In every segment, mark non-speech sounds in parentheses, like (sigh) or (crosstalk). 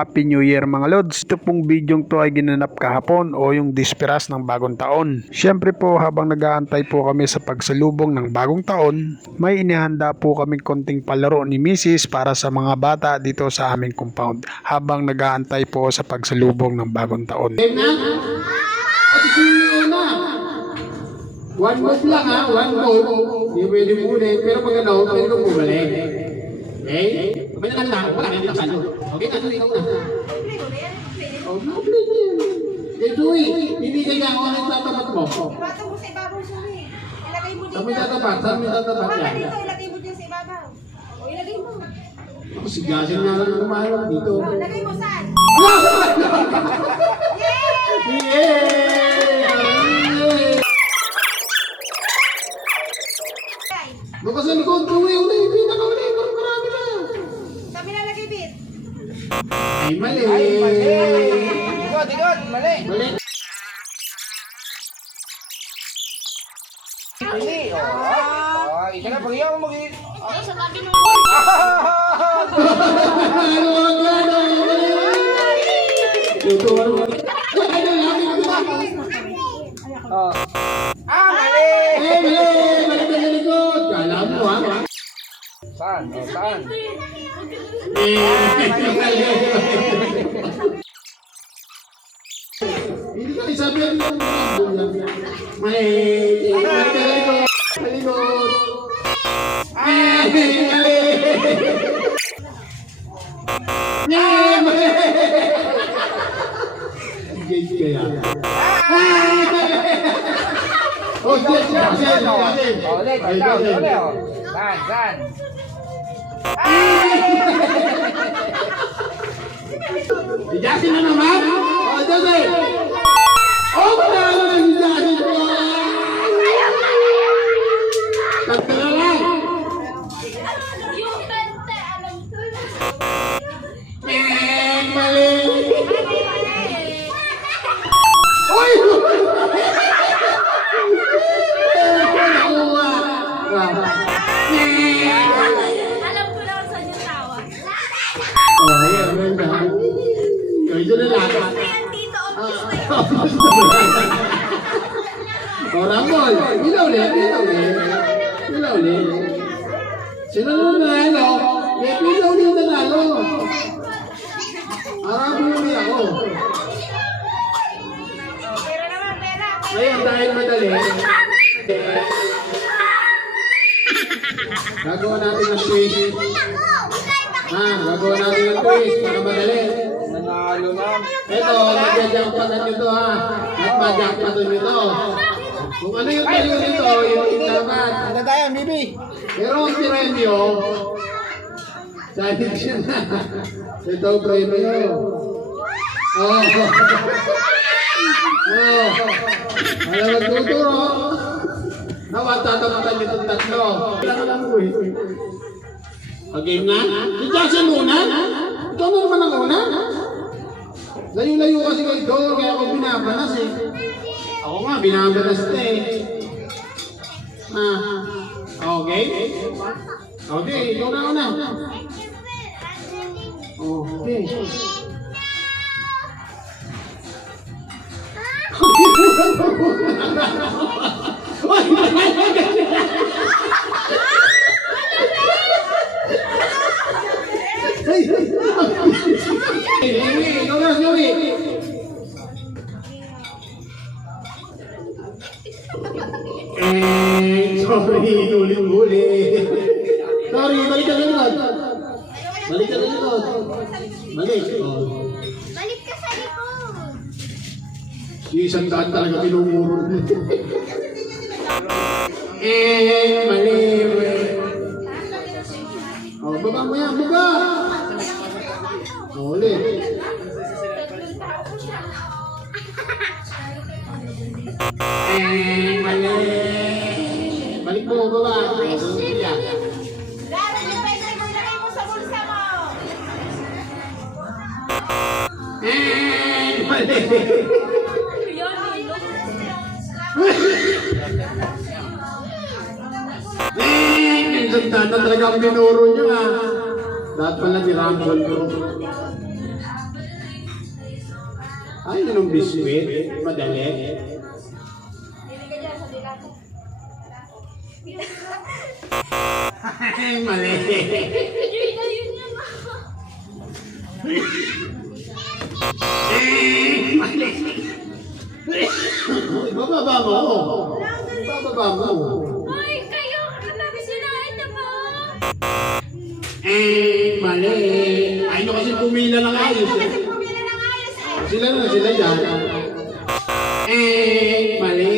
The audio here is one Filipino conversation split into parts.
Happy New Year mga Lods. Ito pong bidyong to ay ginanap kahapon o yung disperas ng bagong taon. Siyempre po habang nag-aantay po kami sa pagsalubong ng bagong taon, may inihanda po kaming konting palaro ni Mrs. para sa mga bata dito sa aming compound habang nag-aantay po sa pagsalubong ng bagong taon. One move lang ha, one move. Hindi pwede muna pero pag ano, pwede kong bumalik. Okay? May nakan lang, wala kang taksan. Okay, kaso ikaw na. Oh, complete na yan. Eh, Joey, hindi kaya ako ang tatapat mo. Ibato mo sa ibabaw siya eh. Ilagay mo dito. Saan mo tatapat? Saan mo tatapat Baka yan? dito, ilagay mo dyan sa ibabaw. O, ilagay mo. Ako, sigasin nga lang kumaharap dito. O, ilagay mo saan? Yeah! Ay, Baka sa likod, Joey, uli, pinaka-uli, parang marami na. Sabi na lagay, Bit. Ay, mali. Ikot, ikot, mali. Mali. Mali, oh. Ah, isa na, pag iyaw mag Ano ang gano? Ito ano? Ano lang ito? Oh. Ah, Saan? Oh, saan? Eh, mali! Hindi ka isabihan mo. Mali! Balik ka sa likod! Sa likod! Eh, mali! Eh, mali! Engage kaya. Oh, shit, shit, shit, shit. Oh, ulit, Ay, down, shit. ulit, oh. Saan, saan? Ijasin na naman? Oh, Jose! Oh, manalo na Oh, ito na lang. Ayan dito, obvious na yun. Oh, (laughs) Rambol, ilaw ulit, ilaw ulit. Ilaw ulit. Sino na nanalo? May ilaw ulit nanalo. Arabo ako. Pera naman, pera. Ngayon, dahil madali, gagawa natin ng twist. Ha, gagawa natin ng twist para madali. Nanalo na. Ito, magja-jackpotan nyo to ha. At ma-jackpotan nyo to. Kung ano yung tayo nito, yun yung dapat. Ito tayo, Bibi. Pero ang premyo, sabi siya na. Ito ang premyo. Oh. Oh. Alam mo, tuturo. Nawa, tatamatan nyo itong tatlo. Kailangan lang ko eh. Okay na? Si Jackson muna? Ikaw na naman ang una? Layo-layo kasi kay Dor, kaya ako binabanas eh. Ako nga, binabanas na eh. Ah, okay? Okay, ikaw na una. Okay. (laughs) Joey, isang daan talaga pinumuro. eh, mali. Oh, baba mo yan, baba. Oh, ulit. Eh, mali. Balik mo, baba. Oh, yan. Minsan tata talaga ang binuro nyo ah. Dapat pala ni Rumble ko. Ay, yun ang biskwit. Madali. Ay, mali. Eh, mali. Bababa mo. Bababa mo. Ay, nyo kasi pumila ng ayos. Kasi pumili ng ayos. Sila na, sila dyan. Eh, mali.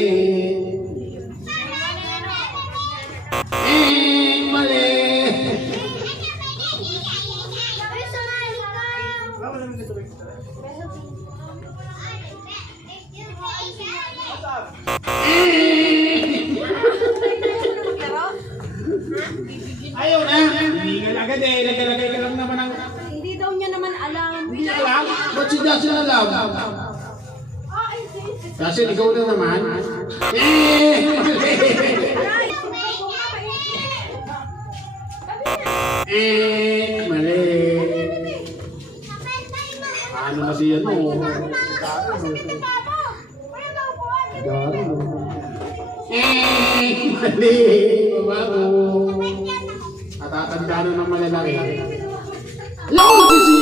Si Jason alam? Jason, ikaw na naman. Eh. Eh, mali. Ano kasi yan mo? Garo. Eh, mali. Babago. Natatanda na ng malalaki. Yo, kasi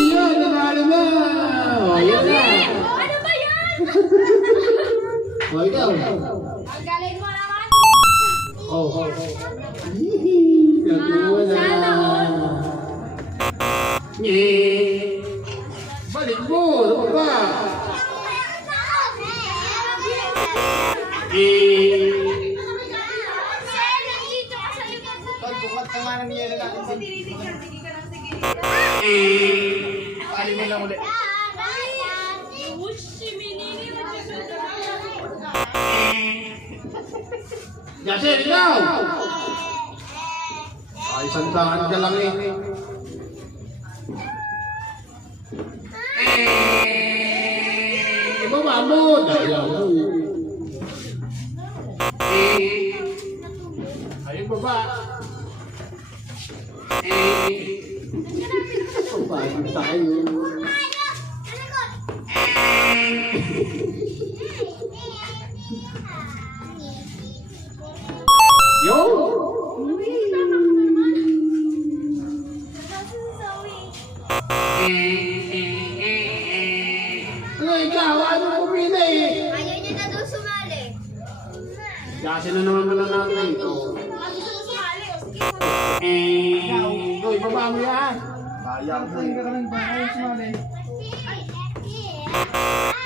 yan? O, ikaw. Ang galing mo naman. Oh, oh, oh. Nakuha na. Nye. Balik mo. Ano ba? Eh. Pagbukat ka nga ng yelo natin. Eh. Pali mo lang ulit. Jason, ikaw. Ay, sandaan ka lang eh. Eh. Ibaba mo. Daya mo. Eh. Ayun baba. Eh. Paano tayo? Yo!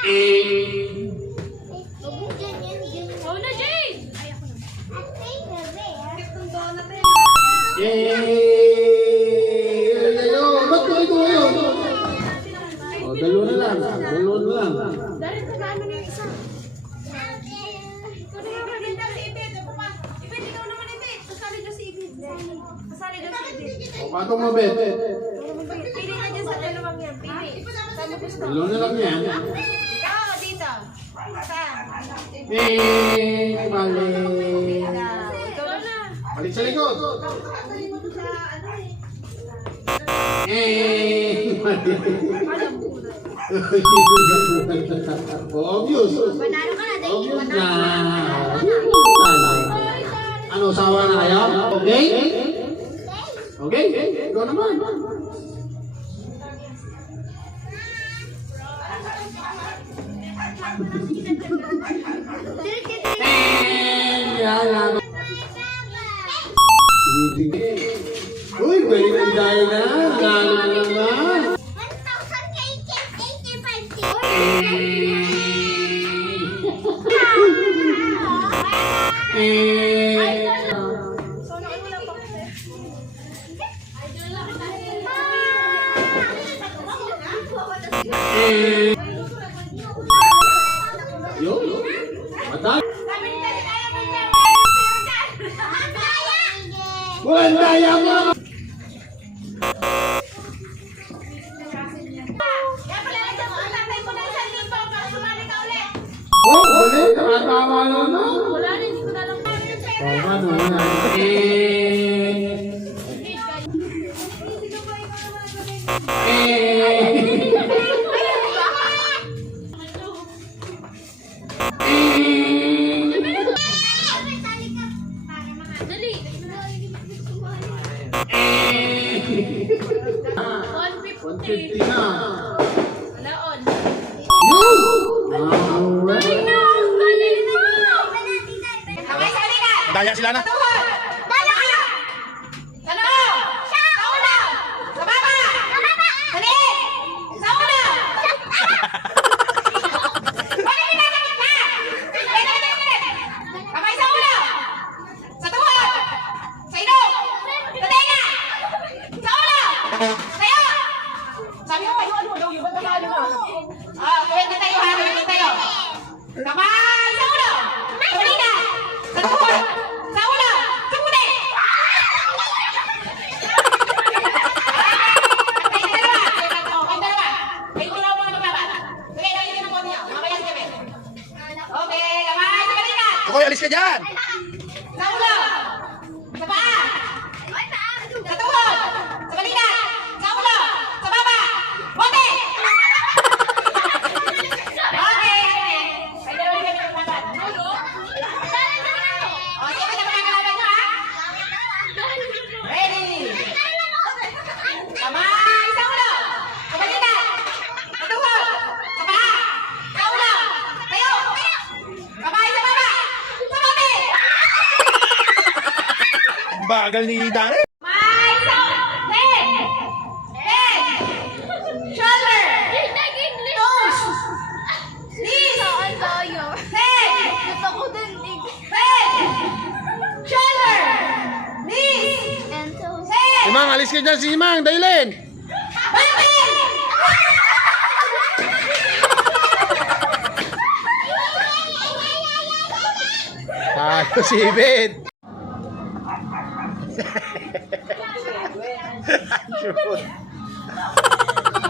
O, patong mabet. Pili ka dyan sa dalawang yan. Pili. Mo? Dalawa na lang yan. Eh, mali. Balik sa likod. Ano eh. Eh, mo. Obvious. Panalo ka na. Dahil. Obvious na. Ano, sawa na kayo? Okay? Okay? Ikaw naman. 嗯嗯嗯嗯嗯嗯 Walang daya mo. Oh, balik. Nakatama na na. Wala na, hindi ko na lang. Oh, ano na. Eh. Hoy, alis ka dyan! Naula! Sa paa! Bagal ni Dani. Imang, alis ka dyan si Imang, Dailin! Ayos si Ibin! your mood.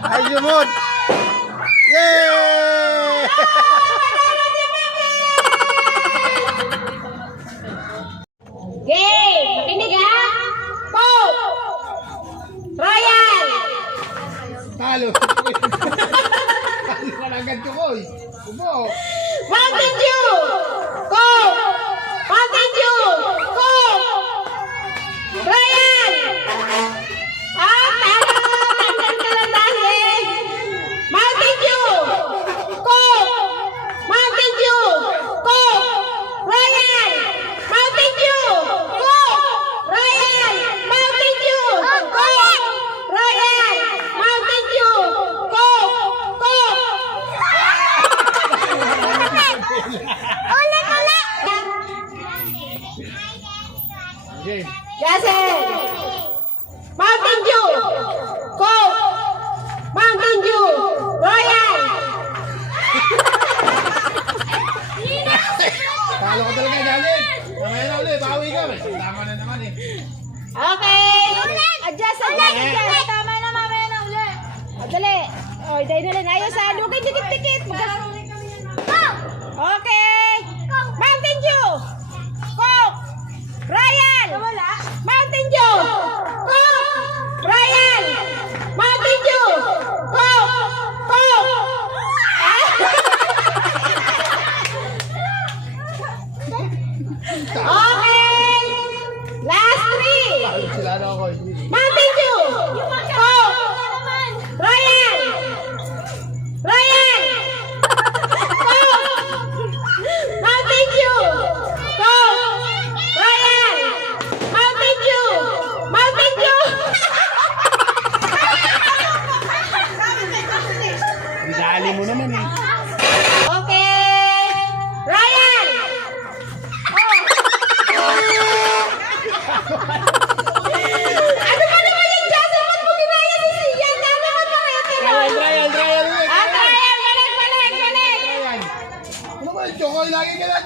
How's your mood? Yay! Game! Makinig ha! Go! Ryan! Talo! (laughs) Talo ka lang ko eh. Kumo! Mountain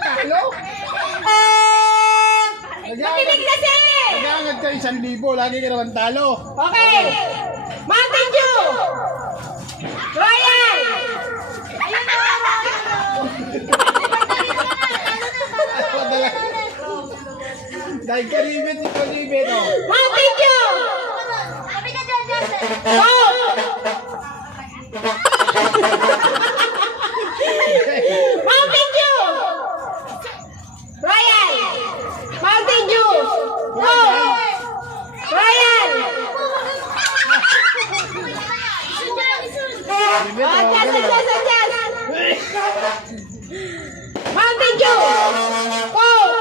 Hello? Eh, makinig kasi! Nagangad kayo isang libo, lagi ka naman talo. Okay! Mountain Dew! Ryan! Ayun na! Padala. Dahil karibit, ikaw libit, oh. Mountain Dew! Sabi ka dyan, Joseph! Go! (laughs) Mountain Dew! Coke!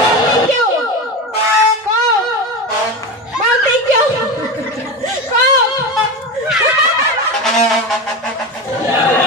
Mountain Dew! Coke! Mountain Dew! Coke!